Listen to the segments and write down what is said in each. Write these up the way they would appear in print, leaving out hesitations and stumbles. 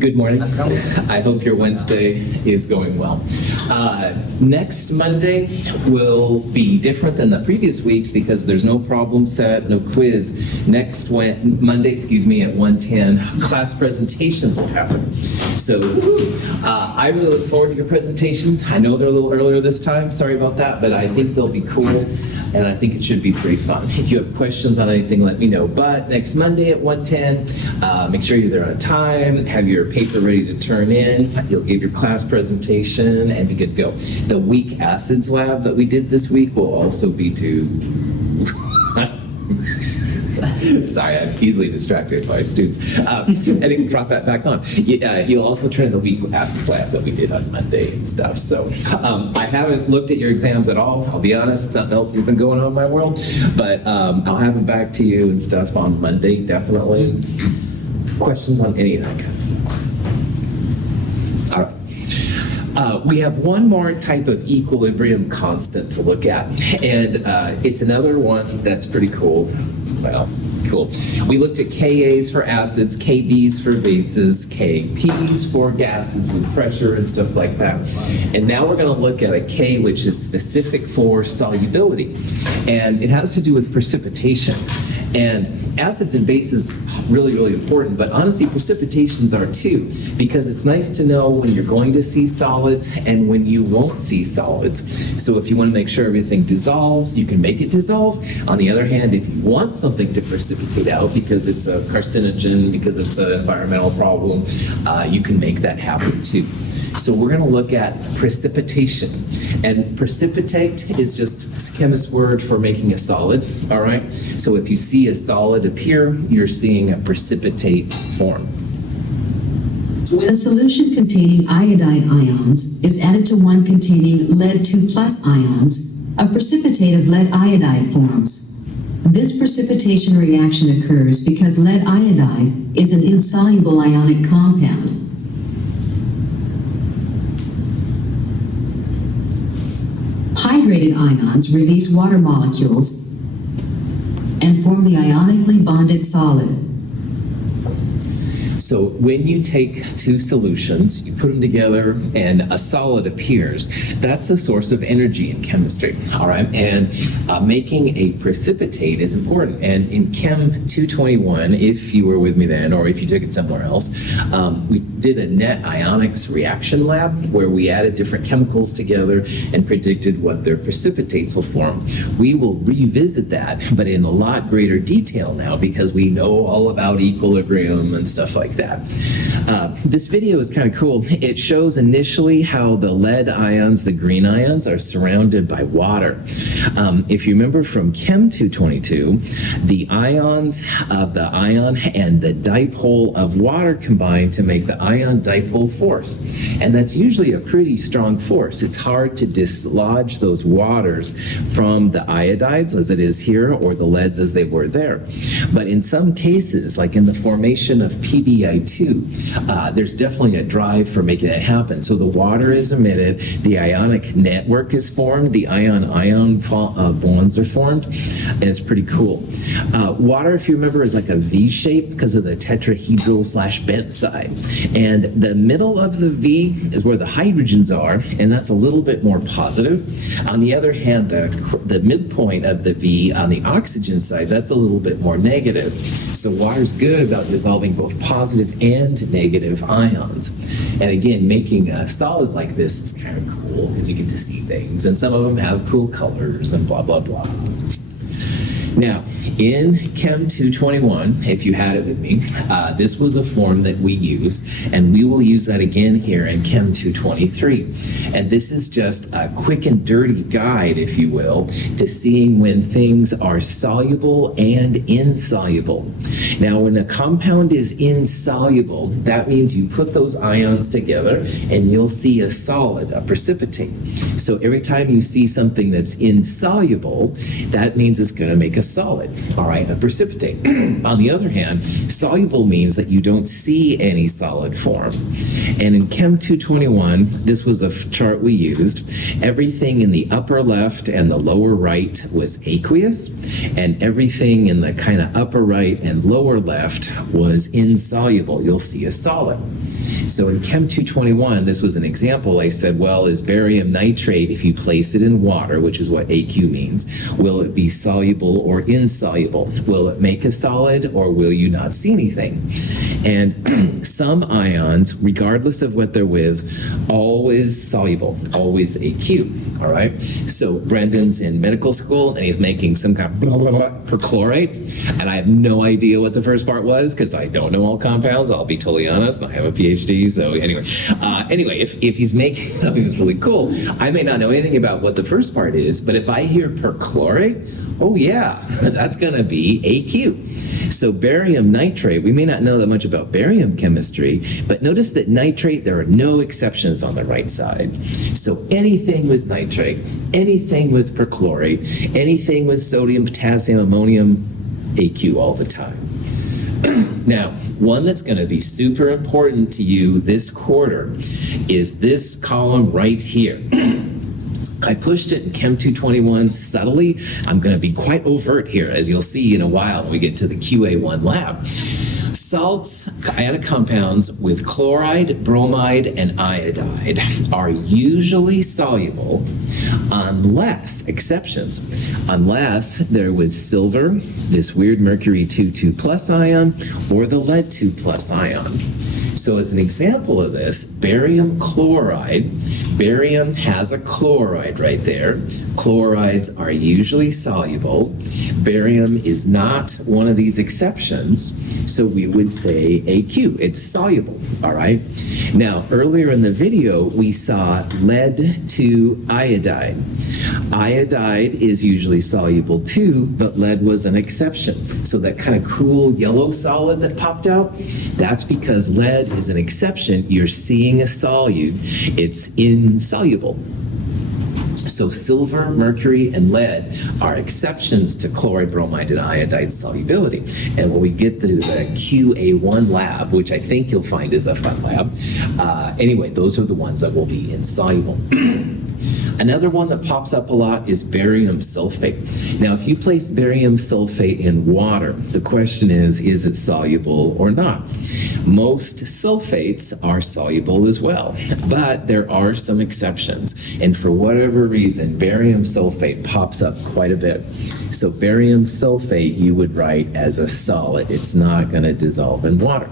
Good morning. I hope your Wednesday is going well. Next Monday will be different than the previous weeks because there's no problem set, no quiz. Next Monday, at 1:10, class presentations will happen. So I really look forward to your presentations. I know they're a little earlier this time. Sorry about that, but I think they'll be cool, and I think it should be pretty fun. If you have questions on anything, let me know. But next Monday at 1:10, make sure you're there on time, have your paper ready to turn in, you'll give your class presentation, and be good to go. The weak acids lab that we did this week will also be due. Sorry, I'm easily distracted by students. I think we'll drop that back on. You'll also turn the weak acids lab that we did on Monday and stuff. So I haven't looked at your exams at all. I'll be honest, something else has been going on in my world. But I'll have them back to you and stuff on Monday, definitely. Questions on any of that kind of stuff? All right. We have one more type of equilibrium constant to look at, and it's another one that's pretty cool. Well, cool. We looked at Kas for acids, Kbs for bases, Kps for gases with pressure and stuff like that. And now we're going to look at a K which is specific for solubility, and it has to do with precipitation. And acids and bases really, really important, but honestly precipitations are too, because it's nice to know when you're going to see solids and when you won't see solids. So if you want to make sure everything dissolves, you can make it dissolve. On the other hand, if you want something to precipitate out because it's a carcinogen, because it's an environmental problem, you can make that happen too. So we're going to look at precipitation. And precipitate is just a chemist's word for making a solid, all right? So if you see a solid appear, you're seeing a precipitate form. When a solution containing iodide ions is added to one containing lead 2+ ions, a precipitate of lead iodide forms. This precipitation reaction occurs because lead iodide is an insoluble ionic compound. Hydrated ions release water molecules and form the ionically bonded solid. So when you take two solutions, you put them together, and a solid appears. That's a source of energy in chemistry, all right? And making a precipitate is important. And in Chem 221, if you were with me then, or if you took it somewhere else, we did a net ionics reaction lab where we added different chemicals together and predicted what their precipitates will form. We will revisit that, but in a lot greater detail now because we know all about equilibrium and stuff like that. This video is kind of cool. It shows initially how the lead ions, the green ions, are surrounded by water. If you remember from Chem 222, the ions of the ion and the dipole of water combine to make the ion dipole force. And that's usually a pretty strong force. It's hard to dislodge those waters from the iodides as it is here, or the leads as they were there. But in some cases, like in the formation of PbI2, there's definitely a drive for making that happen. So the water is emitted, the ionic network is formed, the ion-ion bonds are formed, and it's pretty cool. Water, if you remember, is like a V shape because of the tetrahedral/bent side. And the middle of the V is where the hydrogens are, and that's a little bit more positive. On the other hand, the midpoint of the V on the oxygen side, that's a little bit more negative. So water's good about dissolving both positive and negative ions. And again, making a solid like this is kind of cool because you get to see things, and some of them have cool colors and blah, blah, blah. Now, in Chem 221, if you had it with me, this was a form that we use, and we will use that again here in Chem 223. And this is just a quick and dirty guide, if you will, to seeing when things are soluble and insoluble. Now, when a compound is insoluble, that means you put those ions together and you'll see a solid, a precipitate. So every time you see something that's insoluble, that means it's going to make a solid, all right, a precipitate. On the other hand, soluble means that you don't see any solid form. And in Chem 221, this was a chart we used. Everything in the upper left and the lower right was aqueous, and everything in the kind of upper right and lower left was insoluble. You'll see a solid. So in Chem 221, this was an example. I said, well, is barium nitrate, if you place it in water, which is what AQ means, will it be soluble or insoluble? Will it make a solid, or will you not see anything? And some ions, regardless of what they're with, always soluble, always AQ, all right? So Brendan's in medical school, and he's making some kind of blah, blah, blah perchlorate, and I have no idea what the first part was, because I don't know all compounds, I'll be totally honest, and I have a PhD, so anyway, if he's making something that's really cool, I may not know anything about what the first part is, but if I hear perchlorate, oh yeah, that's gonna be AQ. So barium nitrate, we may not know that much about barium chemistry, but notice that nitrate, there are no exceptions on the right side. So anything with nitrate, anything with perchlorate, anything with sodium, potassium, ammonium, AQ all the time. Now, one that's going to be super important to you this quarter is this column right here. I pushed it in Chem 221 subtly. I'm going to be quite overt here, as you'll see in a while when we get to the QA1 lab. Salts, ionic compounds with chloride, bromide, and iodide are usually soluble unless, exceptions, unless they're with silver, this weird mercury 2,2 plus ion, or the lead 2 plus ion. So as an example of this, barium chloride, barium has a chloride right there. Chlorides are usually soluble. Barium is not one of these exceptions, so we would say AQ, it's soluble, all right? Now, earlier in the video, we saw lead to iodide. Iodide is usually soluble too, but lead was an exception. So that kind of cool yellow solid that popped out, that's because lead is an exception. You're seeing a solute, it's insoluble. So silver, mercury, and lead are exceptions to chloride, bromide, and iodide solubility. And when we get to the QA1 lab, which I think you'll find is a fun lab, anyway, those are the ones that will be insoluble. Another one that pops up a lot is barium sulfate. Now, if you place barium sulfate in water, the question is it soluble or not? Most sulfates are soluble as well, but there are some exceptions. And for whatever reason, barium sulfate pops up quite a bit. So barium sulfate you would write as a solid. It's not going to dissolve in water.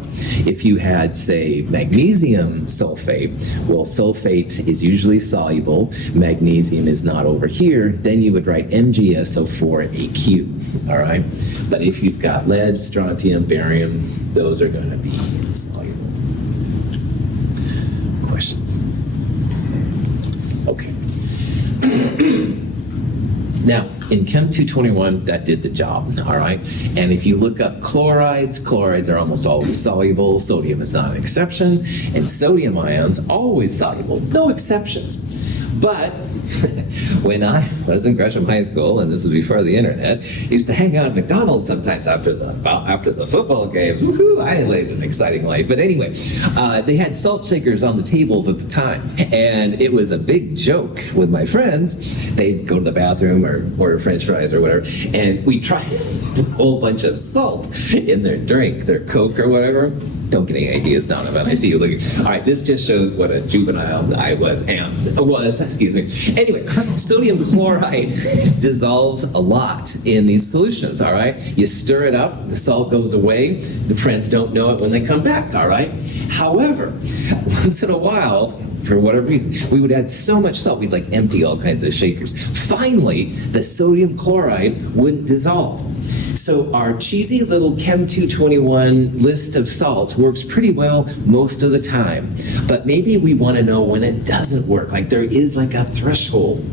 If you had, say, magnesium sulfate, well, sulfate is usually soluble. Magnesium is not over here. Then you would write MgSO4AQ, all right? But if you've got lead, strontium, barium, those are going to be insoluble. Questions? Okay. Now, in Chem 221, that did the job, all right? And if you look up chlorides, chlorides are almost always soluble. Sodium is not an exception. And sodium ions, always soluble, no exceptions. But when I was in Gresham High School, and this was before the internet, used to hang out at McDonald's sometimes after the football games. Woohoo! I lived an exciting life. But anyway, they had salt shakers on the tables at the time, and it was a big joke with my friends. They'd go to the bathroom or order French fries or whatever, and we tried a whole bunch of salt in their drink, their Coke or whatever. Don't get any ideas, Donovan. I see you looking. All right, this just shows what a juvenile I was, excuse me. Anyway, sodium chloride dissolves a lot in these solutions, all right? You stir it up, the salt goes away, the friends don't know it when they come back, all right? However, once in a while, for whatever reason, we would add so much salt, we'd like empty all kinds of shakers. Finally, the sodium chloride wouldn't dissolve. So our cheesy little Chem 221 list of salts works pretty well most of the time. But maybe we want to know when it doesn't work, like there is like a threshold.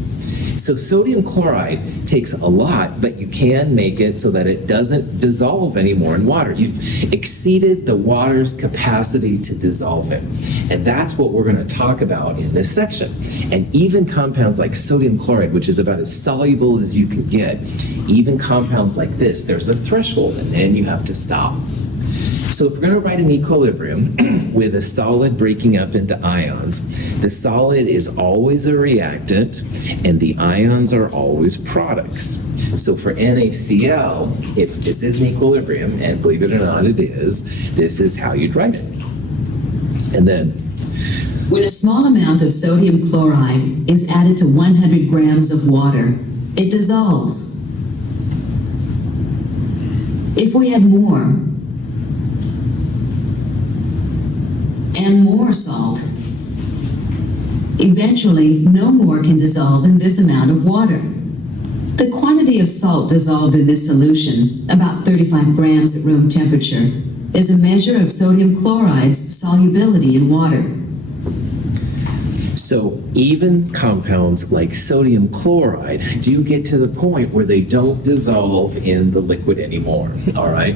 So sodium chloride takes a lot, but you can make it so that it doesn't dissolve anymore in water. You've exceeded the water's capacity to dissolve it. And that's what we're going to talk about in this section. And even compounds like sodium chloride, which is about as soluble as you can get, even compounds like this, there's a threshold, and then you have to stop. So if we're going to write an equilibrium with a solid breaking up into ions, the solid is always a reactant and the ions are always products. So for NaCl, if this is an equilibrium, and believe it or not it is, this is how you'd write it. And then, When a small amount of sodium chloride is added to 100 grams of water, it dissolves. If we add more and more salt, eventually no more can dissolve in this amount of water. The quantity of salt dissolved in this solution, about 35 grams at room temperature, is a measure of sodium chloride's solubility in water. so even compounds like sodium chloride do get to the point where they don't dissolve in the liquid anymore, all right?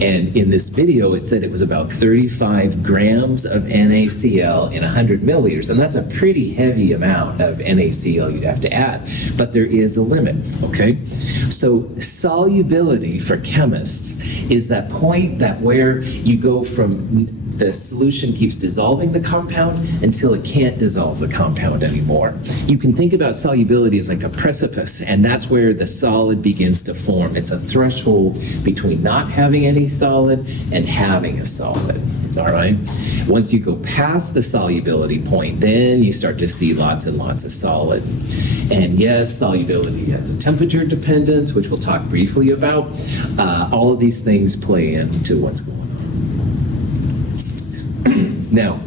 And in this video, it said it was about 35 grams of NaCl in 100 milliliters, and that's a pretty heavy amount of NaCl you'd have to add, but there is a limit, okay? So solubility for chemists is that point that where you go from the solution keeps dissolving the compound until it can't dissolve the compound anymore. You can think about solubility as like a precipice, and that's where the solid begins to form. It's a threshold between not having any solid and having a solid, all right? Once you go past the solubility point, then you start to see lots and lots of solid. And yes, solubility has a temperature dependence, which we'll talk briefly about. All of these things play into what's going on. Now,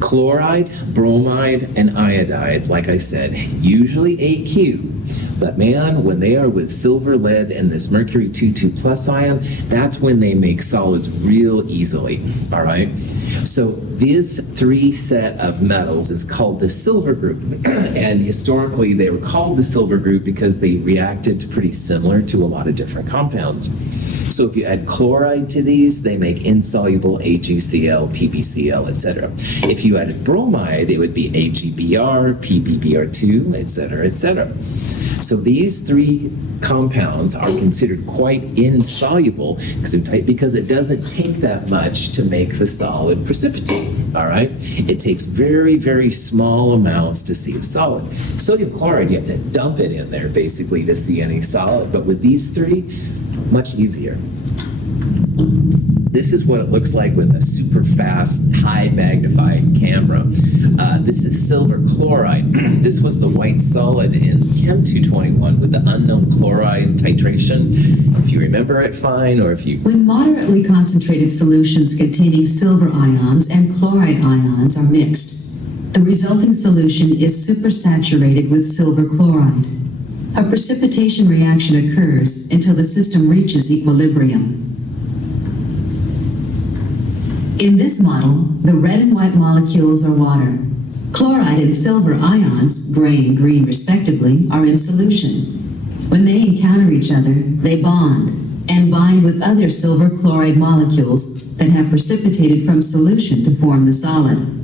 chloride, bromide, and iodide, like I said, usually AQ. But man, when they are with silver, lead, and this mercury 2,2 plus ion, that's when they make solids real easily, all right? So this three set of metals is called the silver group. And historically, they were called the silver group because they reacted pretty similar to a lot of different compounds. So if you add chloride to these, they make insoluble AgCl, PbCl, etc. If you added bromide, it would be AgBr, PbBr2, etc., etc. So these three compounds are considered quite insoluble because it doesn't take that much to make the solid precipitate, all right? It takes very, very small amounts to see a solid. Sodium chloride, you have to dump it in there basically to see any solid, but with these three, much easier. This is what it looks like with a super fast, high magnified camera. This is silver chloride. This was the white solid in Chem 221 with the unknown chloride titration. If you remember it, fine, or if you... When moderately concentrated solutions containing silver ions and chloride ions are mixed, the resulting solution is supersaturated with silver chloride. A precipitation reaction occurs until the system reaches equilibrium. In this model, the red and white molecules are water. Chloride and silver ions, gray and green respectively, are in solution. When they encounter each other, they bond and bind with other silver chloride molecules that have precipitated from solution to form the solid.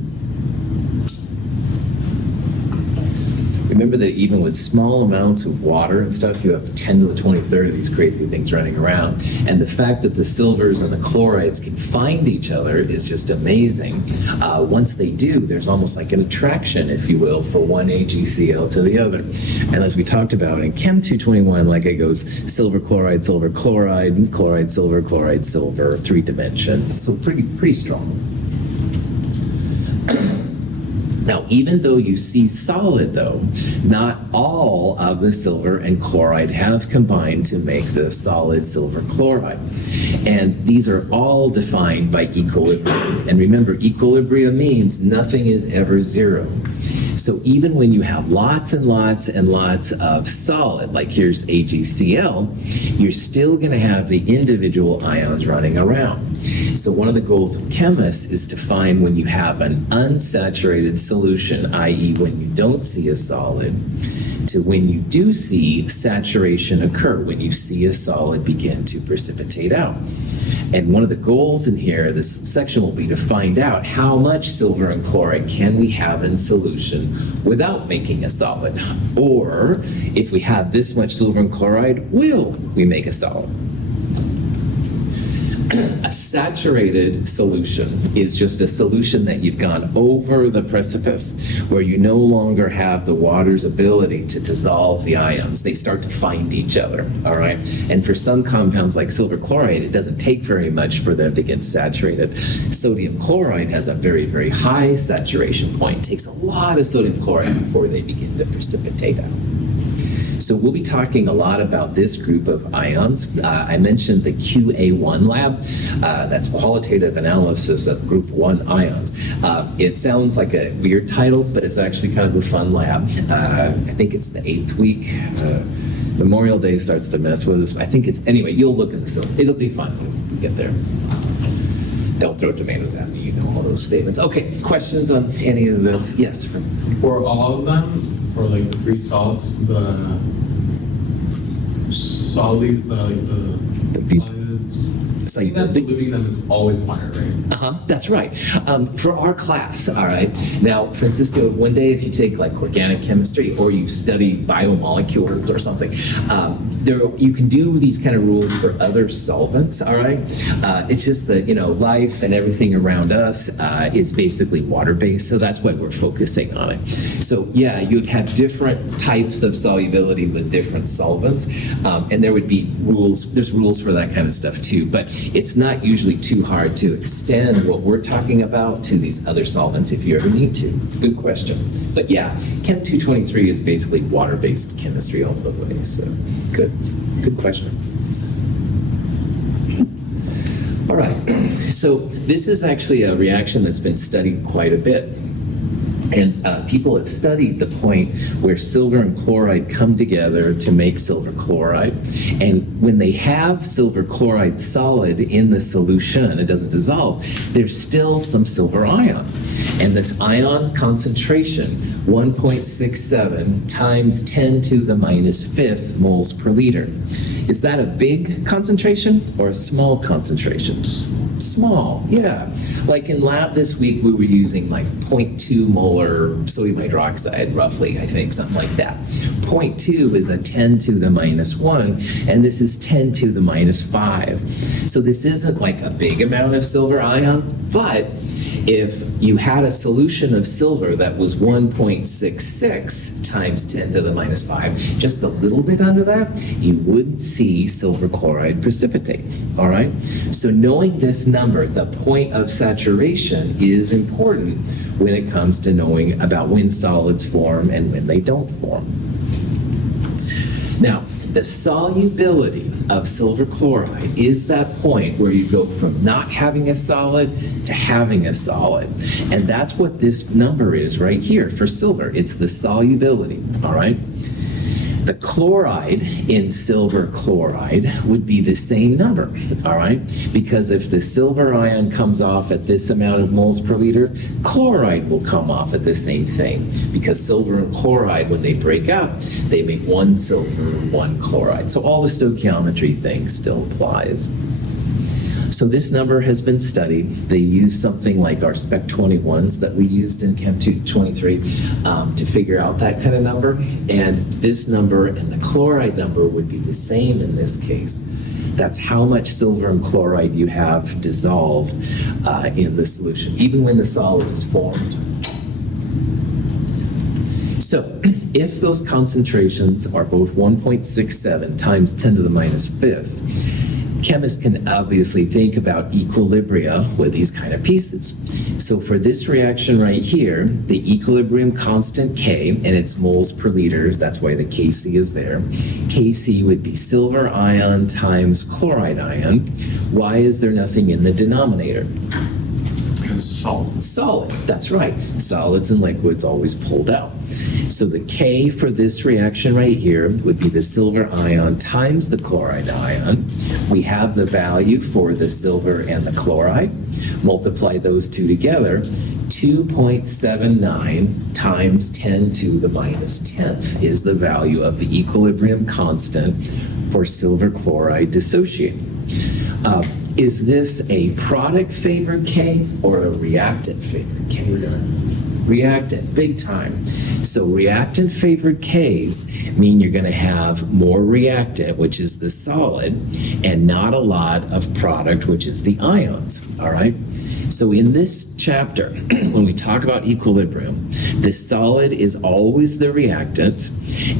Remember that even with small amounts of water and stuff, you have 10 to the 23rd of these crazy things running around. And the fact that the silvers and the chlorides can find each other is just amazing. Once they do, there's almost like an attraction, if you will, for one AgCl to the other. And as we talked about in Chem 221, like it goes silver, chloride, silver, 3 dimensions. So pretty strong. Now, even though you see solid, though, not all of the silver and chloride have combined to make the solid silver chloride. And these are all defined by equilibrium. And remember, equilibrium means nothing is ever zero. So even when you have lots and lots and lots of solid, like here's AgCl, you're still going to have the individual ions running around. So one of the goals of chemists is to find when you have an unsaturated solution, i.e. when you don't see a solid, to when you do see saturation occur, when you see a solid begin to precipitate out. And one of the goals in here, this section will be to find out how much silver and chloride can we have in solution without making a solid. Or if we have this much silver and chloride, will we make a solid? A saturated solution is just a solution that you've gone over the precipice, where you no longer have the water's ability to dissolve the ions. They start to find each other, all right? And for some compounds like silver chloride, it doesn't take very much for them to get saturated. Sodium chloride has a very, very high saturation point. It takes a lot of sodium chloride before they begin to precipitate out. So we'll be talking a lot about this group of ions. I mentioned the QA1 lab. That's qualitative analysis of group 1 ions. It sounds like a weird title, but it's actually kind of a fun lab. I think it's the 8th week. Memorial Day starts to mess with us. I think it's, anyway, you'll look at this. It'll be fun when we get there. Don't throw tomatoes at me, you know all those statements. Okay, questions on any of this? Yes, Francis. For all of them, for like the 3 salts, the solid, These- I think that's diluting them is always 1, right? That's right. For our class, all right. Now, Francisco, one day if you take like organic chemistry or you study biomolecules or something, you can do these kind of rules for other solvents, all right? It's just that, life and everything around us is basically water-based, so that's why we're focusing on it. So yeah, you'd have different types of solubility with different solvents, and there would be rules, there's rules for that kind of stuff too, but it's not usually too hard to extend what we're talking about to these other solvents if you ever need to. Good question. But yeah, Chem 223 is basically water-based chemistry all the way, so good question. All right, so this is actually a reaction that's been studied quite a bit. And people have studied the point where silver and chloride come together to make silver chloride. And when they have silver chloride solid in the solution, it doesn't dissolve, there's still some silver ion. And this ion concentration, 1.67 times 10 to the minus 5th moles per liter. Is that a big concentration or a small concentration? Small, yeah. Like in lab this week, we were using like 0.2 molar sodium hydroxide, roughly, I think, something like that. 0.2 is a 10 to the minus 1, and this is 10 to the minus 5. So this isn't like a big amount of silver ion, but if you had a solution of silver that was 1.66 times 10 to the minus 5, just a little bit under that, you would see silver chloride precipitate, all right? So knowing this number, the point of saturation, is important when it comes to knowing about when solids form and when they don't form. Now, the solubility of silver chloride is that point where you go from not having a solid to having a solid. And that's what this number is right here for silver. It's the solubility, all right? The chloride in silver chloride would be the same number, all right? Because if the silver ion comes off at this amount of moles per liter, chloride will come off at the same thing. Because silver and chloride, when they break up, they make 1 silver, 1 chloride. So all the stoichiometry thing still applies. So this number has been studied. They use something like our Spec 21s that we used in Chem 223 to figure out that kind of number. And this number and the chloride number would be the same in this case. That's how much silver and chloride you have dissolved in the solution, even when the solid is formed. So if those concentrations are both 1.67 times 10 to the minus 5th, chemists can obviously think about equilibria with these kind of pieces. So for this reaction right here, the equilibrium constant K, and it's moles per liter, that's why the Kc is there. Kc would be silver ion times chloride ion. Why is there nothing in the denominator? Because it's solid. Solid, that's right. Solids and liquids always pulled out. So the K for this reaction right here would be the silver ion times the chloride ion. We have the value for the silver and the chloride. Multiply those two together. 2.79 times 10 to the minus 10th is the value of the equilibrium constant for silver chloride dissociating. Is this a product favored K or a reactant favored K? Reactant, big time. So reactant favored Ks mean you're going to have more reactant, which is the solid, and not a lot of product, which is the ions. All right? So in this chapter, when we talk about equilibrium, the solid is always the reactant,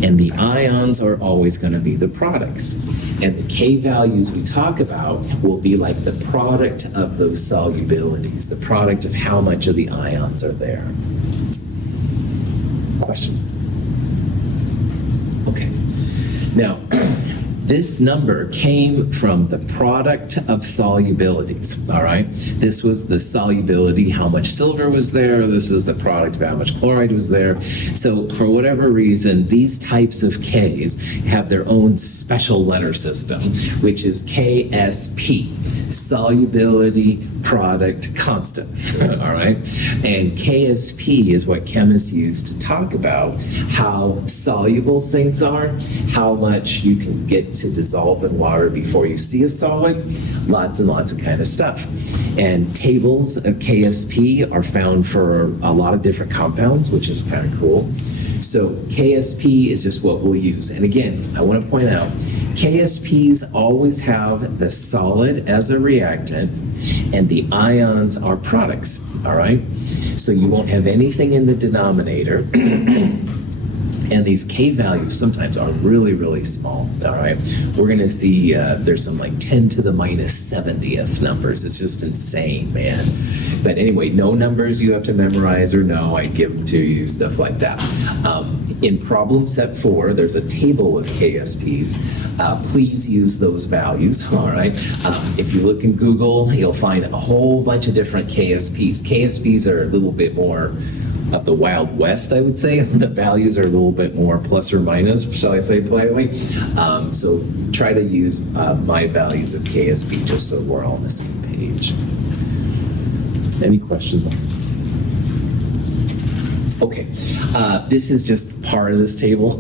and the ions are always going to be the products. And the K values we talk about will be like the product of those solubilities, the product of how much of the ions are there. Question? Okay. Now, this number came from the product of solubilities, all right? This was the solubility, how much silver was there. This is the product of how much chloride was there. So for whatever reason, these types of Ks have their own special letter system, which is KSP, solubility product constant, all right? And KSP is what chemists use to talk about how soluble things are, how much you can get to dissolve in water before you see a solid, lots and lots of kind of stuff. And tables of KSP are found for a lot of different compounds, which is kind of cool. So KSP is just what we'll use. And again, I want to point out, KSPs always have the solid as a reactant, and the ions are products, all right? So you won't have anything in the denominator. And these K values sometimes are really, really small, all right? We're going to see there's some like 10 to the minus 70th numbers. It's just insane, man. But anyway, no numbers you have to memorize or know. I give them to you, stuff like that. In problem set 4, there's a table of KSPs. Please use those values, all right? If you look in Google, you'll find a whole bunch of different KSPs. KSPs are a little bit more of the Wild West, I would say. The values are a little bit more plus or minus, shall I say politely. So try to use my values of KSP just so we're all on the same page. Any questions? Okay, this is just part of this table,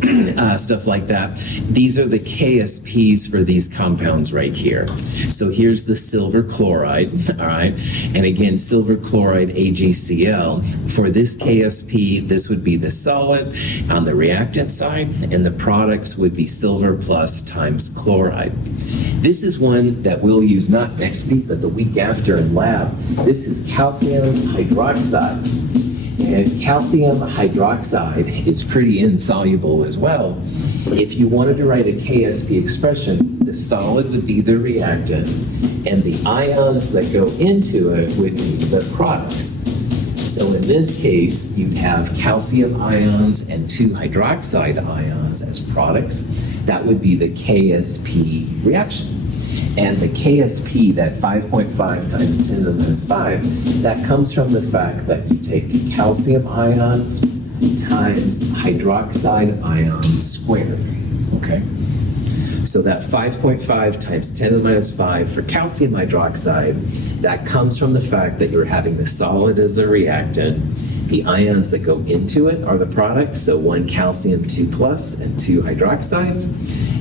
stuff like that. These are the KSPs for these compounds right here. So here's the silver chloride, all right? And again, silver chloride AgCl. For this KSP, this would be the solid on the reactant side, and the products would be silver plus times chloride. This is one that we'll use not next week, but the week after in lab. This is calcium hydroxide. And calcium hydroxide is pretty insoluble as well. If you wanted to write a KSP expression, the solid would be the reactant, and the ions that go into it would be the products. So in this case, you'd have calcium ions and 2 hydroxide ions as products. That would be the KSP reaction. And the KSP, that 5.5 times 10 to the minus 5, that comes from the fact that you take calcium ion times hydroxide ion squared, okay? So that 5.5 times 10 to the minus 5 for calcium hydroxide, that comes from the fact that you're having the solid as a reactant. The ions that go into it are the products, so 1 calcium 2 plus and 2 hydroxides.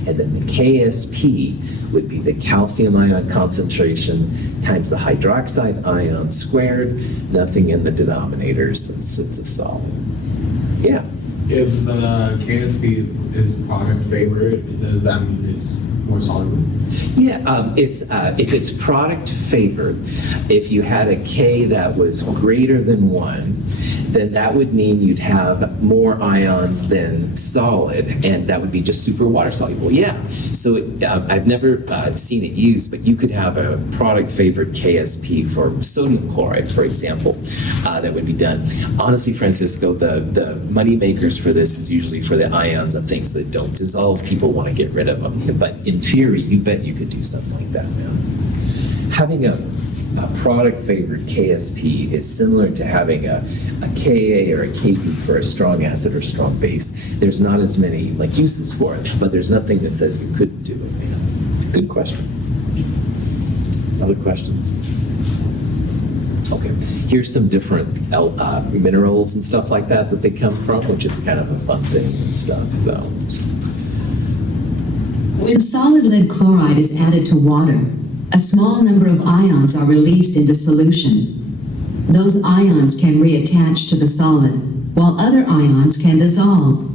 And then the KSP would be the calcium ion concentration times the hydroxide ion squared, nothing in the denominator since it's a solid. Yeah. If the KSP is product favored, does that mean it's more soluble? Yeah, if it's product favored, if you had a K that was greater than 1, then that would mean you'd have more ions than solid, and that would be just super water soluble. Yeah, so I've never seen it used, but you could have a product favored KSP for sodium chloride, for example, that would be done. Honestly, Francisco, the money makers for this is usually for the ions of things that don't dissolve. People want to get rid of them, but in theory, you bet you could do something like that now. Having a product favored KSP is similar to having a Ka or a Kp for a strong acid or strong base. There's not as many like uses for it, but there's nothing that says you couldn't do it, man. Good question. Other questions? Okay, here's some different minerals and stuff like that they come from, which is kind of a fun thing and stuff, so. When solid lead chloride is added to water, a small number of ions are released into solution. Those ions can reattach to the solid, while other ions can dissolve.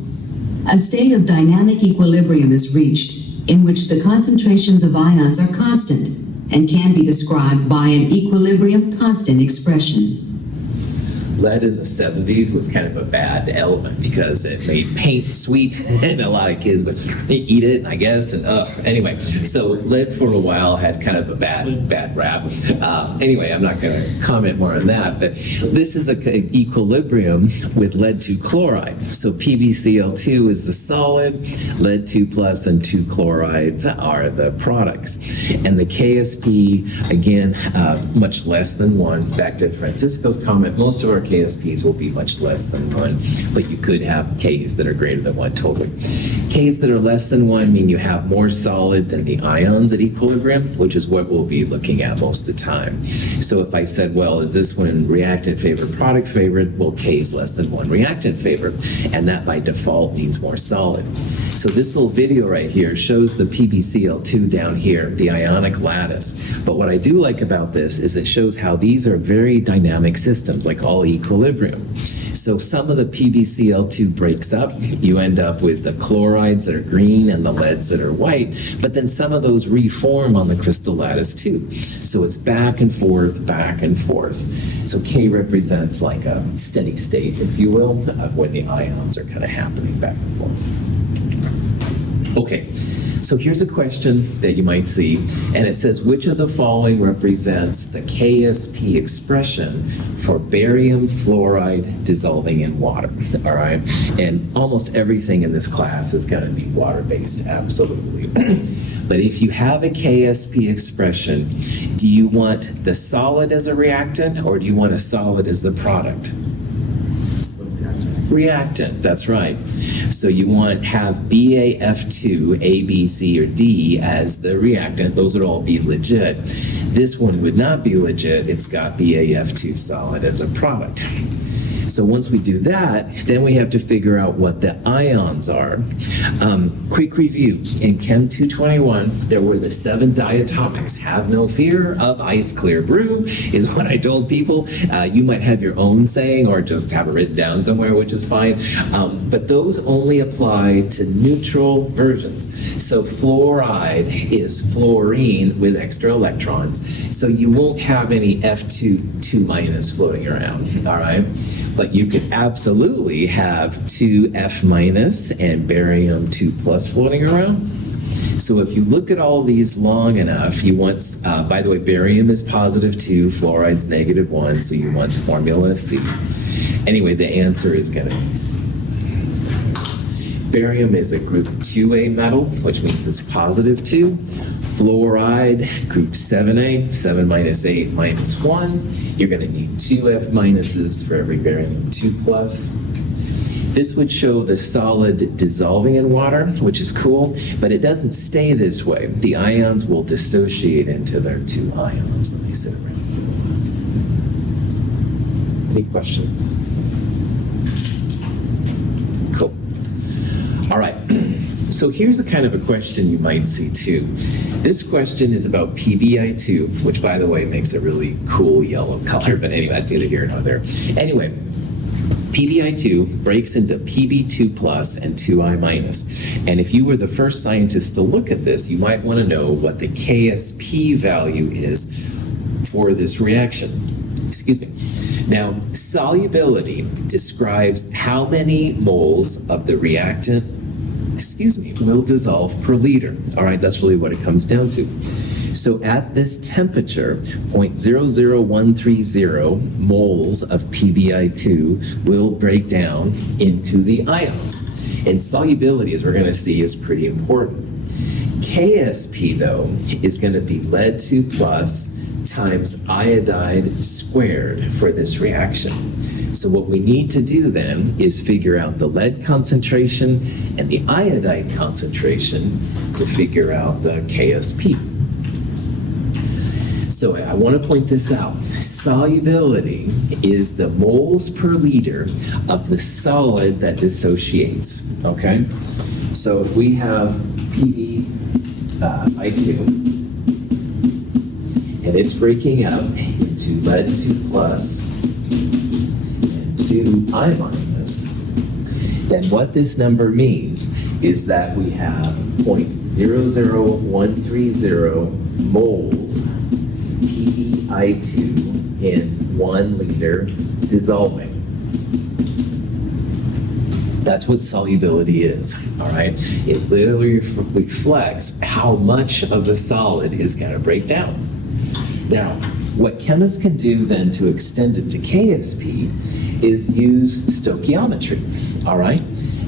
A state of dynamic equilibrium is reached, in which the concentrations of ions are constant, and can be described by an equilibrium constant expression. Lead in the 70s was kind of a bad element because it made paint sweet and a lot of kids would eat it, I guess. And anyway, so lead for a while had kind of a bad rap. Anyway, I'm not going to comment more on that, but this is an equilibrium with lead 2 chloride. So PbCl2 is the solid, lead 2 plus and 2 chlorides are the products. And the KSP, again, much less than 1. Back to Francisco's comment, most of our KSPs will be much less than 1, but you could have Ks that are greater than 1 totally. Ks that are less than 1 mean you have more solid than the ions at equilibrium, which is what we'll be looking at most of the time. So if I said, well, is this one reactant favored, product favored? Well, K is less than 1 reactant favored, and that by default means more solid. So this little video right here shows the PbCl2 down here, the ionic lattice. But what I do like about this is it shows how these are very dynamic systems, like all equilibrium. So some of the PbCl2 breaks up. You end up with the chlorides that are green and the leads that are white, but then some of those reform on the crystal lattice too. So it's back and forth, back and forth. So K represents like a steady state, if you will, of when the ions are kind of happening back and forth. Okay, so here's a question that you might see, and it says, which of the following represents the KSP expression for barium fluoride dissolving in water? All right, and almost everything in this class is going to be water-based, absolutely. But if you have a KSP expression, do you want the solid as a reactant, or do you want a solid as the product? Reactant, that's right. So you want have BAF2, A, B, C, or D as the reactant. Those would all be legit. This one would not be legit. It's got BAF2 solid as a product. So once we do that, then we have to figure out what the ions are. Quick review. In Chem 221, there were the 7 diatomics. Have no fear of ice clear brew is what I told people. You might have your own saying or just have it written down somewhere, which is fine. But those only apply to neutral versions. So fluoride is fluorine with extra electrons. So you won't have any F2 2 minus floating around, all right? But you could absolutely have 2F minus and barium 2 plus floating around. So if you look at all these long enough, you want, by the way, barium is positive 2, fluoride's negative 1, so you want formula C. Anyway, the answer is going to be C. Barium is a group 2A metal, which means it's positive 2. Fluoride, group 7A, 7 minus 8 minus 1. You're going to need 2 F minuses for every barium 2 plus. This would show the solid dissolving in water, which is cool, but it doesn't stay this way. The ions will dissociate into their 2 ions when they sit around. Any questions? Cool. All right. So here's a kind of a question you might see too. This question is about PbI2, which by the way makes a really cool yellow color, but anyway, that's neither here nor there. Anyway, PbI2 breaks into Pb2 plus and 2I minus. And if you were the first scientist to look at this, you might want to know what the KSP value is for this reaction. Excuse me. Now, solubility describes how many moles of the reactant will dissolve per liter. All right, that's really what it comes down to. So at this temperature, 0.00130 moles of PbI2 will break down into the ions. And solubility, as we're going to see, is pretty important. KSP, though, is going to be lead 2 plus times iodide squared for this reaction. So what we need to do then is figure out the lead concentration and the iodide concentration to figure out the KSP. So I want to point this out. Solubility is the moles per liter of the solid that dissociates, okay? So if we have PbI2, and it's breaking up into lead 2 plus to ionize this, then what this number means is that we have 0.00130 moles PbI2 in 1 liter dissolving. That's what solubility is, all right? It literally reflects how much of the solid is going to break down. Now, what chemists can do then to extend it to KSP is use stoichiometry, all right?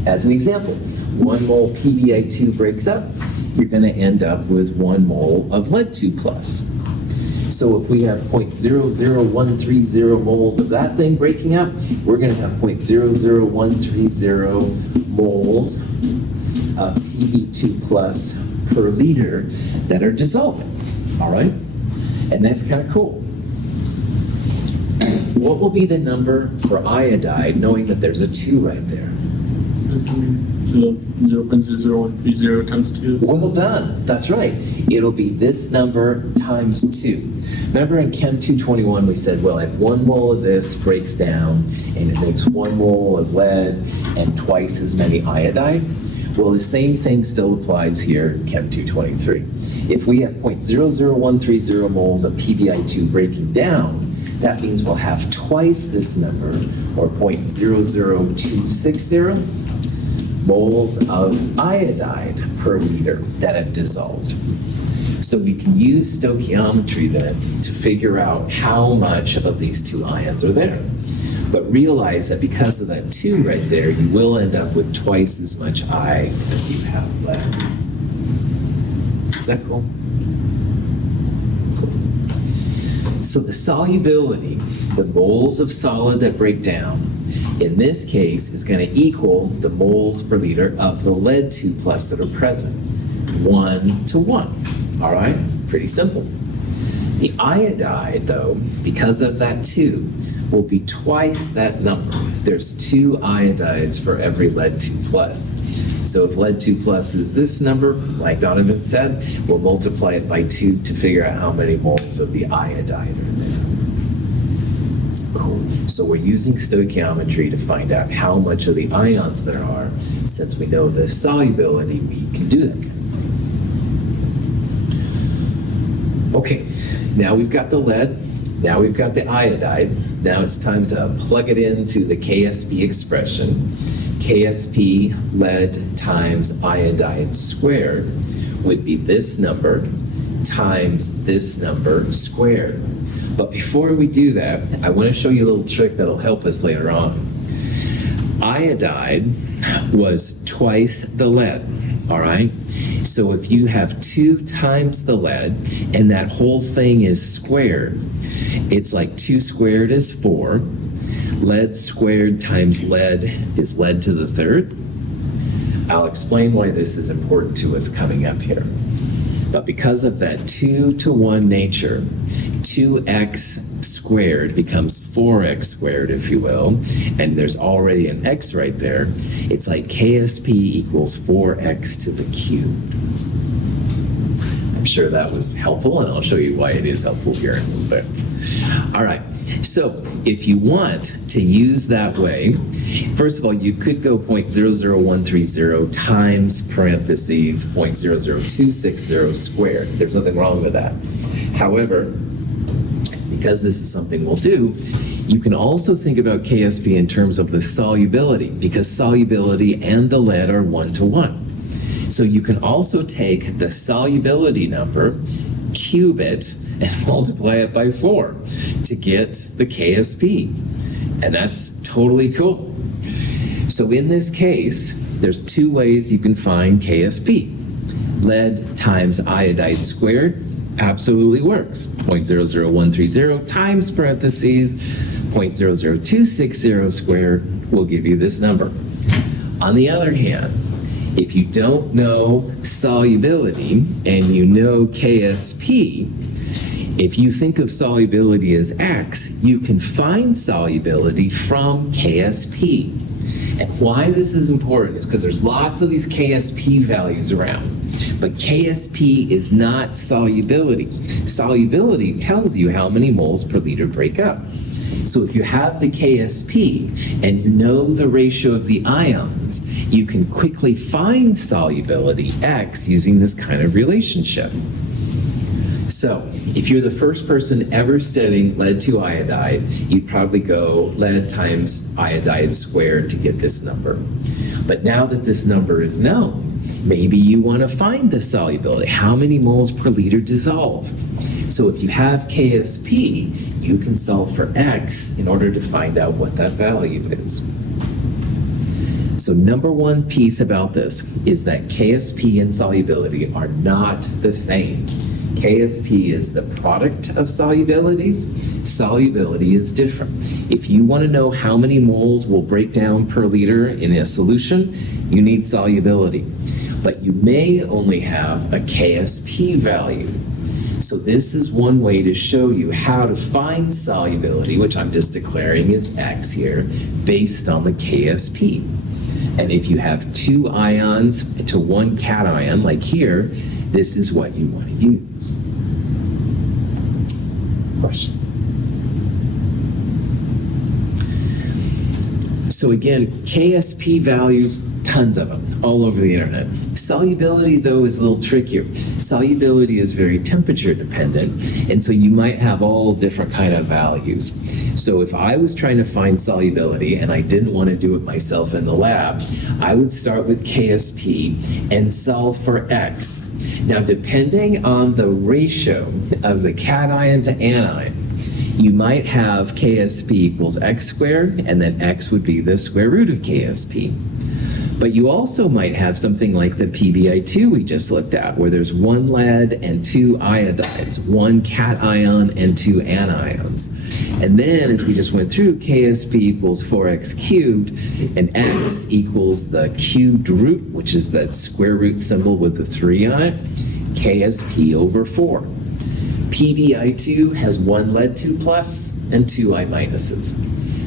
As an example, 1 mole PbI2 breaks up, you're going to end up with 1 mole of lead 2 plus. So if we have 0.00130 moles of that thing breaking up, we're going to have 0.00130 moles of Pb2 plus per liter that are dissolving, all right? And that's kind of cool. What will be the number for iodide, knowing that there's a 2 right there? 0.00130 times 2. Well done. That's right. It'll be this number times 2. Remember in Chem 221 we said, well, if 1 mole of this breaks down and it makes 1 mole of lead and twice as many iodide, well, the same thing still applies here in Chem 223. If we have 0.00130 moles of PbI2 breaking down, that means we'll have twice this number, or 0.00260 moles of iodide per liter that have dissolved. So we can use stoichiometry then to figure out how much of these 2 ions are there. But realize that because of that 2 right there, you will end up with twice as much I as you have lead. Is that cool? Cool. So the solubility, the moles of solid that break down, in this case is going to equal the moles per liter of the lead 2 plus that are present. 1 to 1. All right? Pretty simple. The iodide, though, because of that 2, will be twice that number. There's 2 iodides for every lead 2 plus. So if lead 2 plus is this number, like Donovan said, we'll multiply it by 2 to figure out how many moles of the iodide are there. Cool. So we're using stoichiometry to find out how much of the ions there are. Since we know the solubility, we can do that. Okay, now we've got the lead, now we've got the iodide. Now it's time to plug it into the KSP expression. KSP, lead times iodide squared, would be this number times this number squared. But before we do that, I want to show you a little trick that'll help us later on. Iodide was twice the lead, all right? So if you have 2 times the lead and that whole thing is squared, it's like 2 squared is 4. Lead squared times lead is lead to the 3rd. I'll explain why this is important to us coming up here. But because of that 2 to 1 nature, 2x squared becomes 4x squared, if you will, and there's already an x right there. It's like KSP equals 4x to the cubed. I'm sure that was helpful, and I'll show you why it is helpful here in a little bit. All right, so if you want to use that way, first of all, you could go 0.00130 times parentheses 0.00260 squared. There's nothing wrong with that. However, because this is something we'll do, you can also think about KSP in terms of the solubility, because solubility and the lead are 1 to 1. So you can also take the solubility number, cube it, and multiply it by 4 to get the KSP. And that's totally cool. So in this case, there's 2 ways you can find KSP. Lead times iodide squared absolutely works. 0.00130 times parentheses 0.00260 squared will give you this number. On the other hand, if you don't know solubility and you know KSP, if you think of solubility as X, you can find solubility from KSP. And why this is important is because there's lots of these KSP values around. But KSP is not solubility. Solubility tells you how many moles per liter break up. So if you have the KSP and you know the ratio of the ions, you can quickly find solubility X using this kind of relationship. So if you're the first person ever studying lead-2 iodide, you'd probably go lead times iodide squared to get this number. But now that this number is known, maybe you want to find the solubility. How many moles per liter dissolve? So if you have KSP, you can solve for X in order to find out what that value is. So number one piece about this is that KSP and solubility are not the same. KSP is the product of solubilities. Solubility is different. If you want to know how many moles will break down per liter in a solution, you need solubility. But you may only have a KSP value. So this is one way to show you how to find solubility, which I'm just declaring is X here, based on the KSP. And if you have 2 ions to 1 cation, like here, this is what you want to use. Questions? So again, KSP values, tons of them, all over the internet. Solubility, though, is a little trickier. Solubility is very temperature dependent, and so you might have all different kind of values. So if I was trying to find solubility and I didn't want to do it myself in the lab, I would start with KSP and solve for X. Now, depending on the ratio of the cation to anion, you might have KSP equals X squared, and then X would be the square root of KSP. But you also might have something like the PbI2 we just looked at, where there's 1 lead and 2 iodides, 1 cation and 2 anions. And then, as we just went through, KSP equals 4x cubed, and X equals the cubed root, which is that square root symbol with the 3 on it, KSP over 4. PbI2 has 1 lead 2 plus and 2 I minuses.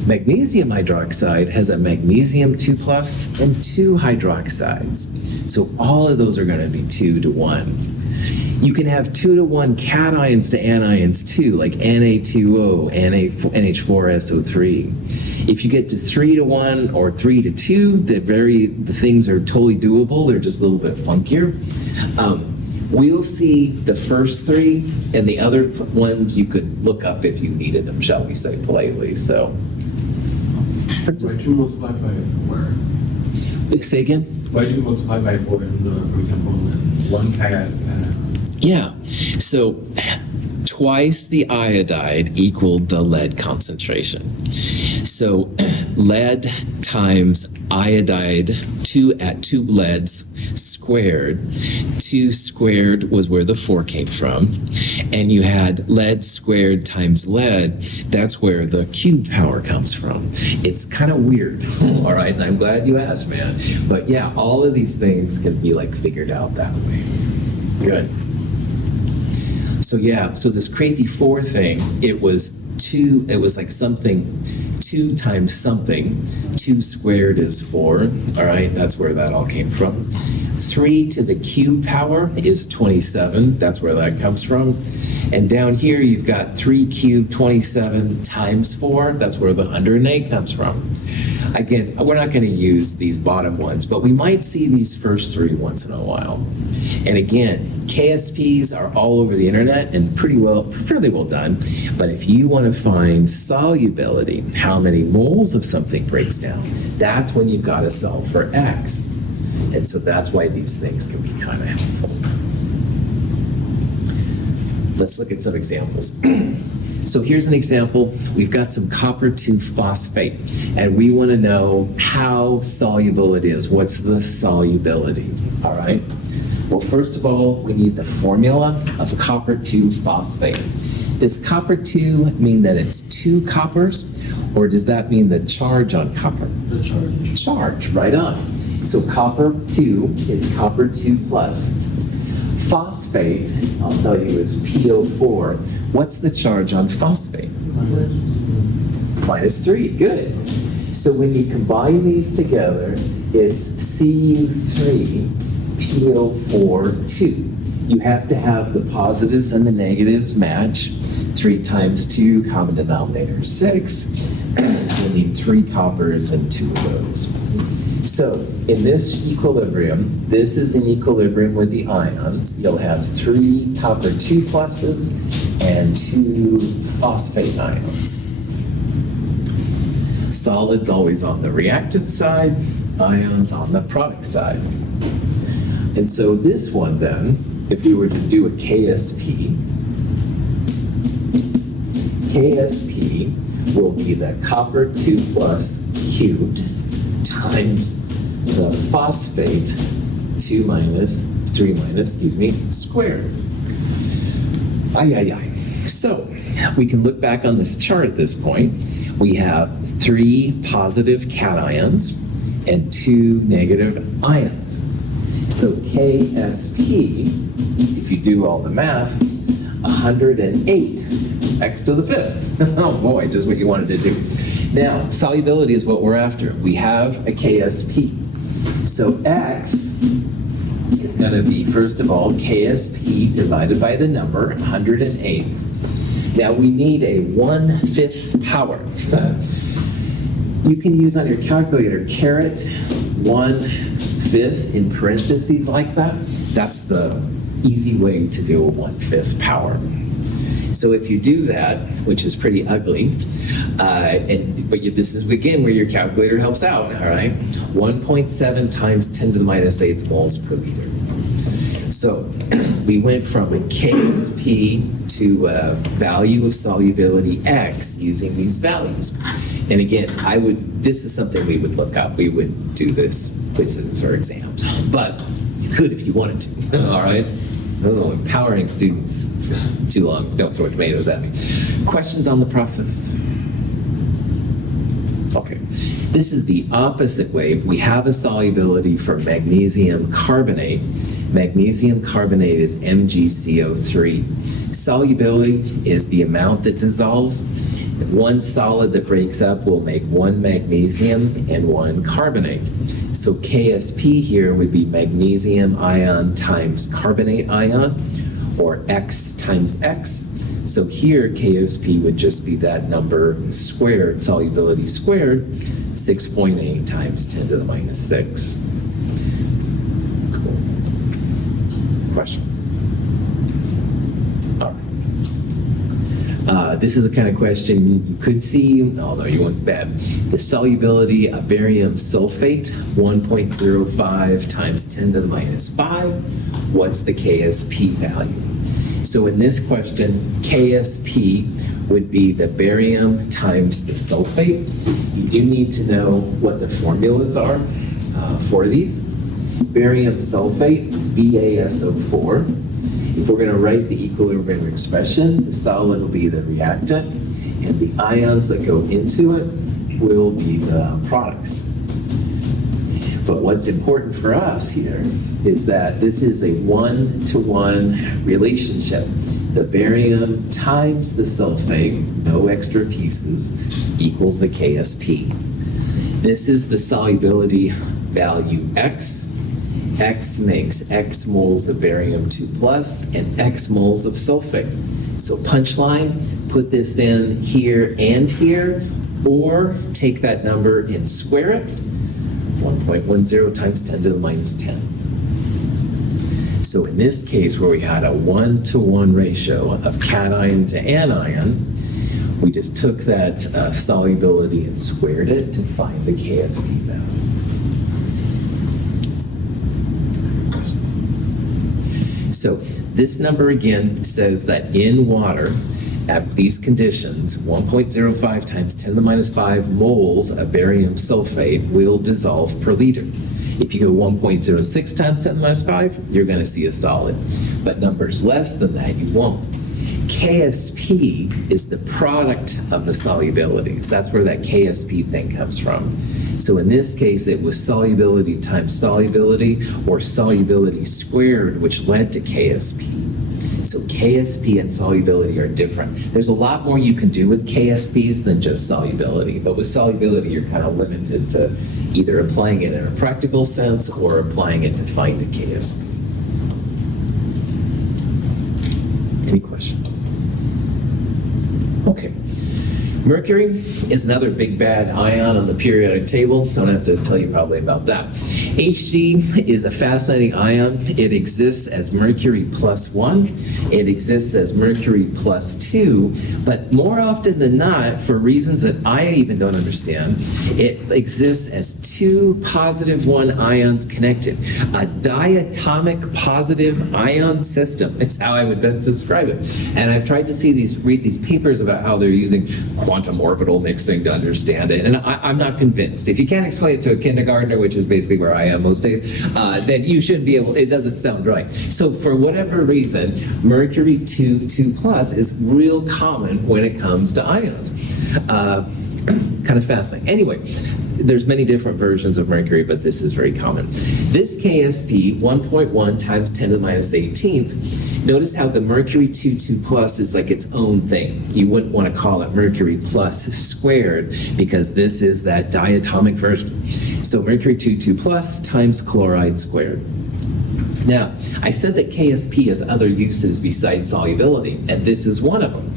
Magnesium hydroxide has a magnesium 2 plus and 2 hydroxides. So all of those are going to be 2 to 1. You can have 2 to 1 cations to anions too, like Na2O, NH4SO3. If you get to 3 to 1 or 3 to 2, the things are totally doable. They're just a little bit funkier. We'll see the first 3, and the other ones you could look up if you needed them, shall we say politely. So. Why'd you multiply by 4? Say again? Why'd you multiply by 4 in the, for example, in 1 cation? Yeah. So twice the iodide equaled the lead concentration. So lead times iodide, 2 leads squared. 2 squared was where the 4 came from. And you had lead squared times lead. That's where the cube power comes from. It's kind of weird. All right. And I'm glad you asked, man. But yeah, all of these things can be like figured out that way. Good. So yeah, so this crazy 4 thing, it was like something 2 times something. 2 squared is 4. All right, that's where that all came from. 3 to the cube power is 27. That's where that comes from. And down here, you've got 3 cubed 27 times 4. That's where the 108 comes from. Again, we're not going to use these bottom ones, but we might see these first 3 once in a while. And again, KSPs are all over the internet and fairly well done. But if you want to find solubility, how many moles of something breaks down, that's when you've got to solve for X. And so that's why these things can be kind of helpful. Let's look at some examples. So here's an example. We've got some copper 2 phosphate, and we want to know how soluble it is. What's the solubility? All right. Well, first of all, we need the formula of copper 2 phosphate. Does copper 2 mean that it's 2 coppers, or does that mean the charge on copper? The charge. Charge, right on. So copper 2 is copper 2 plus. Phosphate, I'll tell you, is PO4. What's the charge on phosphate? -3, good. So when you combine these together, it's Cu3PO4 2. You have to have the positives and the negatives match. 3 times 2, common denominator 6. You'll need 3 coppers and 2 of those. So in this equilibrium, this is in equilibrium with the ions. You'll have 3 copper 2 pluses and 2 phosphate ions. Solids always on the reactant side, ions on the product side. And so this one then, if we were to do a KSP will be the copper 2 plus cubed times the phosphate 2 minus, 3 minus, squared. So we can look back on this chart at this point. We have 3 positive cations and 2 negative ions. So KSP, if you do all the math, 108, x to the 5th. Oh boy, just what you wanted to do. Now, solubility is what we're after. We have a KSP. So x is going to be, first of all, KSP divided by the number, 108. Now, we need a 1/5 power. You can use on your calculator caret 1/5 in parentheses like that. That's the easy way to do a 1/5 power. So if you do that, which is pretty ugly, this is again where your calculator helps out, all right? 1.7 times 10 to the minus 8th moles per liter. So we went from a KSP to a value of solubility X using these values. And again, this is something we would look up. We would do this quizzes or exams, but you could if you wanted to, all right? Oh, empowering students too long. Don't throw tomatoes at me. Questions on the process? Okay. This is the opposite way. We have a solubility for magnesium carbonate. Magnesium carbonate is MgCO3. Solubility is the amount that dissolves. One solid that breaks up will make 1 magnesium and 1 carbonate. So KSP here would be magnesium ion times carbonate ion, or X times X. So here KSP would just be that number squared, solubility squared, 6.8 times 10 to the minus 6. Cool. Questions? All right. This is the kind of question you could see, although you won't bet. The solubility of barium sulfate, 1.05 times 10 to the minus 5. What's the KSP value? So in this question, KSP would be the barium times the sulfate. You do need to know what the formulas are for these. Barium sulfate is BaSO4. If we're going to write the equilibrium expression, the solid will be the reactant, and the ions that go into it will be the products. But what's important for us here is that this is a 1-to-1 relationship. The barium times the sulfate, no extra pieces, equals the KSP. This is the solubility value X. X makes X moles of barium 2 plus and X moles of sulfate. So punchline, put this in here and here, or take that number and square it. 1.10 times 10 to the minus 10. So in this case, where we had a 1-to-1 ratio of cation to anion, we just took that solubility and squared it to find the KSP value. So this number again says that in water, at these conditions, 1.05 times 10 to the minus 5 moles of barium sulfate will dissolve per liter. If you go 1.06 times 10 to the minus 5, you're going to see a solid. But numbers less than that, you won't. KSP is the product of the solubilities. That's where that KSP thing comes from. So in this case, it was solubility times solubility, or solubility squared, which led to KSP. So KSP and solubility are different. There's a lot more you can do with KSPs than just solubility, but with solubility, you're kind of limited to either applying it in a practical sense or applying it to find a KSP. Any questions? Okay. Mercury is another big bad ion on the periodic table. Don't have to tell you probably about that. Hg is a fascinating ion. It exists as mercury plus 1. It exists as mercury plus 2. But more often than not, for reasons that I even don't understand, it exists as 2 positive 1 ions connected. A diatomic positive ion system. It's how I would best describe it. And I've tried to read these papers about how they're using quantum orbital mixing to understand it, and I'm not convinced. If you can't explain it to a kindergartner, which is basically where I am most days, then you shouldn't be able, it doesn't sound right. So for whatever reason, mercury 2+ is real common when it comes to ions. Kind of fascinating. Anyway, there's many different versions of mercury, but this is very common. This KSP, 1.1 times 10 to the minus 18th, notice how the mercury 2+ is like its own thing. You wouldn't want to call it mercury plus squared because this is that diatomic version. So mercury 2+ times chloride squared. Now, I said that KSP has other uses besides solubility, and this is one of them.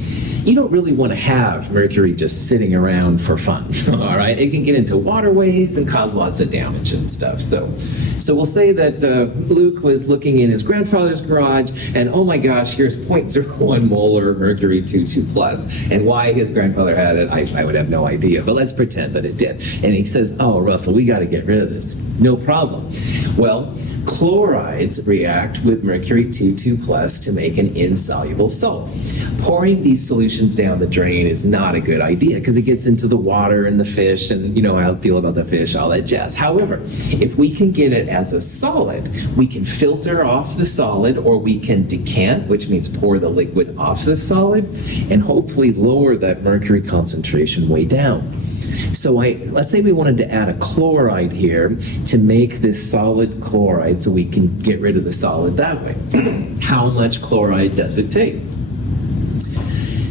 You don't really want to have mercury just sitting around for fun, all right? It can get into waterways and cause lots of damage and stuff. So we'll say that Luke was looking in his grandfather's garage, and oh my gosh, here's 0.01 molar mercury 2+. And why his grandfather had it, I would have no idea, but let's pretend that it did. And he says, oh, Russell, we got to get rid of this. No problem. Well, chlorides react with mercury 2+ to make an insoluble salt. Pouring these solutions down the drain is not a good idea because it gets into the water and the fish, and you know how I feel about the fish, all that jazz. However, if we can get it as a solid, we can filter off the solid, or we can decant, which means pour the liquid off the solid, and hopefully lower that mercury concentration way down. So let's say we wanted to add a chloride here to make this solid chloride so we can get rid of the solid that way. How much chloride does it take?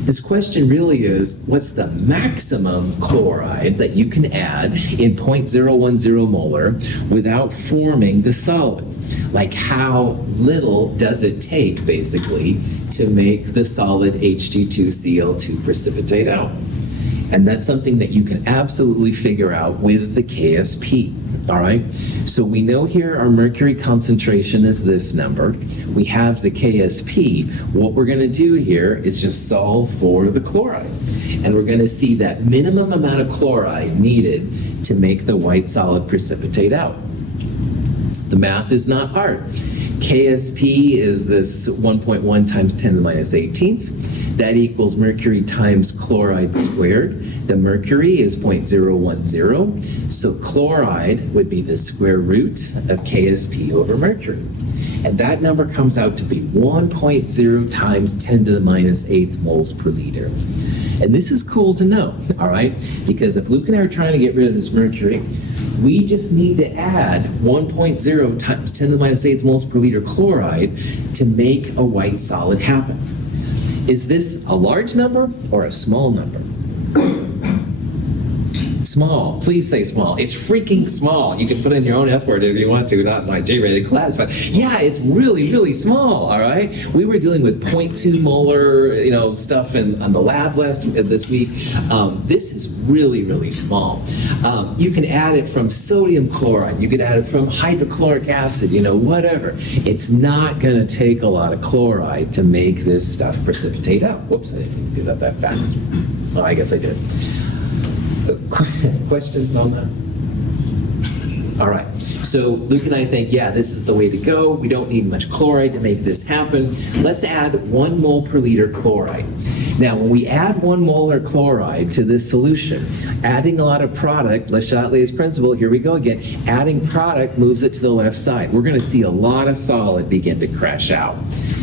This question really is, what's the maximum chloride that you can add in 0.010 molar without forming the solid? Like how little does it take, basically, to make the solid Hg2Cl2 precipitate out? And that's something that you can absolutely figure out with the KSP, all right? So we know here our mercury concentration is this number. We have the KSP. What we're going to do here is just solve for the chloride. And we're going to see that minimum amount of chloride needed to make the white solid precipitate out. The math is not hard. KSP is this 1.1 times 10 to the minus 18th. That equals mercury times chloride squared. The mercury is 0.010, so chloride would be the square root of KSP over mercury. And that number comes out to be 1.0 times 10 to the minus 8th moles per liter. And this is cool to know, all right? Because if Luke and I are trying to get rid of this mercury, we just need to add 1.0 times 10 to the minus 8th moles per liter chloride to make a white solid happen. Is this a large number or a small number? Small. Please say small. It's freaking small. You can put in your own F word if you want to, not my J-rated class, but yeah, it's really, really small, all right? We were dealing with 0.2 molar, stuff on the lab this week. This is really, really small. You can add it from sodium chloride. You can add it from hydrochloric acid, whatever. It's not going to take a lot of chloride to make this stuff precipitate out. Whoops, I didn't do that fast. Oh, I guess I did. Questions on that? All right. So Luke and I think, yeah, this is the way to go. We don't need much chloride to make this happen. Let's add 1 mole per liter chloride. Now, when we add 1 molar chloride to this solution, adding a lot of product, Le Chatelier's principle, here we go again, adding product moves it to the left side. We're going to see a lot of solid begin to crash out.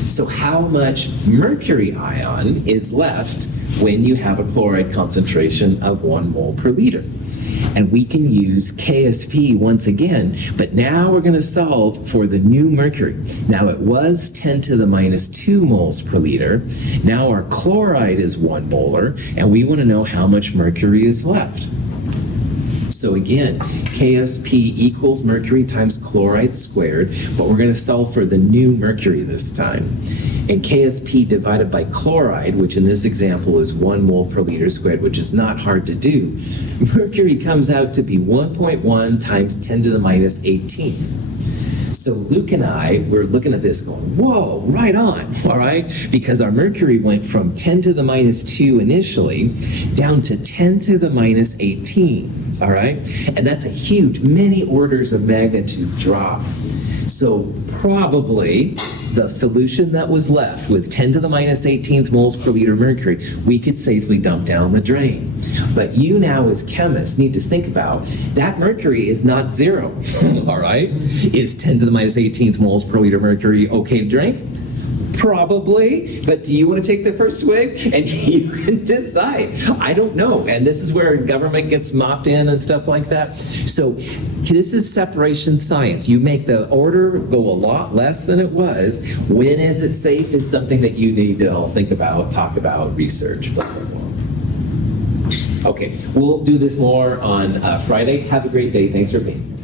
So how much mercury ion is left when you have a chloride concentration of 1 mole per liter? And we can use KSP once again, but now we're going to solve for the new mercury. Now it was 10 to the minus 2 moles per liter. Now our chloride is 1 molar, and we want to know how much mercury is left. So again, KSP equals mercury times chloride squared, but we're going to solve for the new mercury this time. and KSP divided by chloride, which in this example is 1 mole per liter squared, which is not hard to do, mercury comes out to be 1.1 times 10 to the minus 18th. So Luke and I were looking at this going, whoa, right on, all right? Because our mercury went from 10 to the minus 2 initially down to 10 to the minus 18, all right? And that's a huge, many orders of magnitude drop. So probably the solution that was left with 10 to the minus 18th moles per liter mercury, we could safely dump down the drain. But you now as chemists need to think about that mercury is not zero, all right? Is 10 to the minus 18th moles per liter mercury okay to drink? Probably, but do you want to take the first swig? And you can decide. I don't know. And this is where government gets mopped in and stuff like that. So this is separation science. You make the order go a lot less than it was. When is it safe is something that you need to all think about, talk about, research, blah, blah, blah. Okay, we'll do this more on Friday. Have a great day. Thanks for being here.